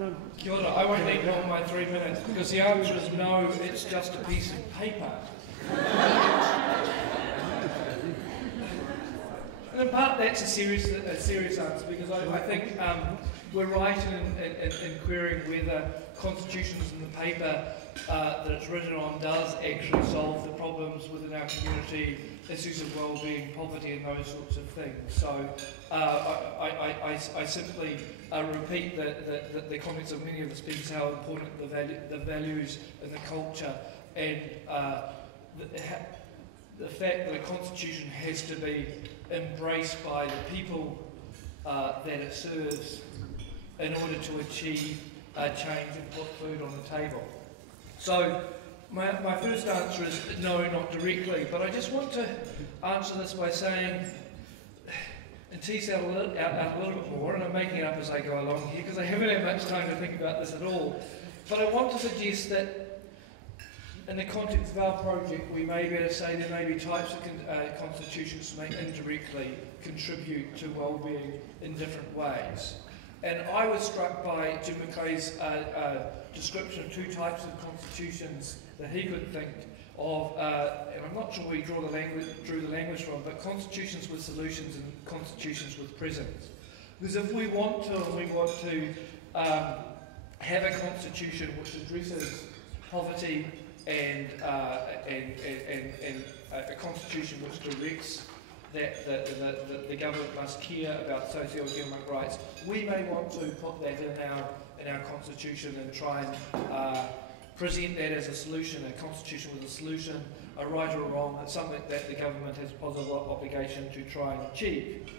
No. Kia ora, I won't need all my 3 minutes because the answer is no, it's just a piece of paper. And in part that's a serious answer because I think we're right in querying whether constitutions in the paper that it's written on does actually solve the problems within our community, issues of well-being, poverty and those sorts of things. So I simply repeat the comments of many of the speakers, how important the values and the culture and the fact that a constitution has to be embraced by the people that it serves in order to achieve change and put food on the table. So my first answer is no, not directly, but I just want to answer this by saying, and tease out a little bit more, and I'm making it up as I go along here because I haven't had much time to think about this at all, but I want to suggest that in the context of our project, we may be able to say there may be types of constitutions that may indirectly contribute to well-being in different ways. And I was struck by Jim McClay's description of two types of constitutions that he could think of, and I'm not sure where he drew the language from, but constitutions with solutions and constitutions with presence. Because if we want to have a constitution which addresses poverty and a constitution which directs that the government must care about socio-economic rights, we may want to put that in our constitution and try and present that as a solution, a constitution with a solution, a right or a wrong, it's something that the government has a positive obligation to try and achieve.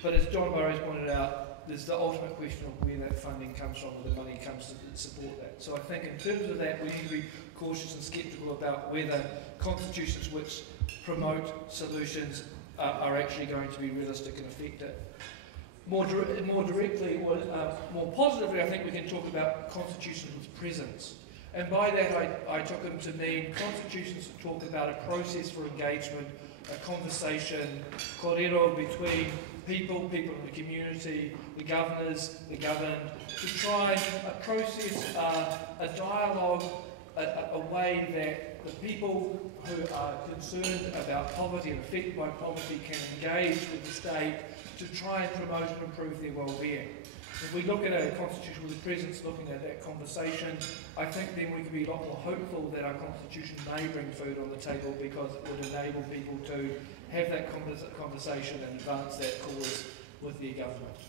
But as John Burrows pointed out, there's the ultimate question of where that funding comes from, where the money comes to support that. So I think in terms of that, we need to be cautious and sceptical about whether constitutions which promote solutions are actually going to be realistic and effective. More directly, or more positively, I think we can talk about constitutions with presence. And by that I took them to mean constitutions that talk about a process for engagement, a conversation, kōrero between people in the community, the governors, the governed, to try a process, a dialogue, a way that the people who are concerned about poverty and affected by poverty can engage with the state to try and promote and improve their well-being. If we look at a constitution with a presence looking at that conversation, I think then we can be a lot more hopeful that our constitution may bring food on the table because it would enable people to have that conversation and advance that cause with their government.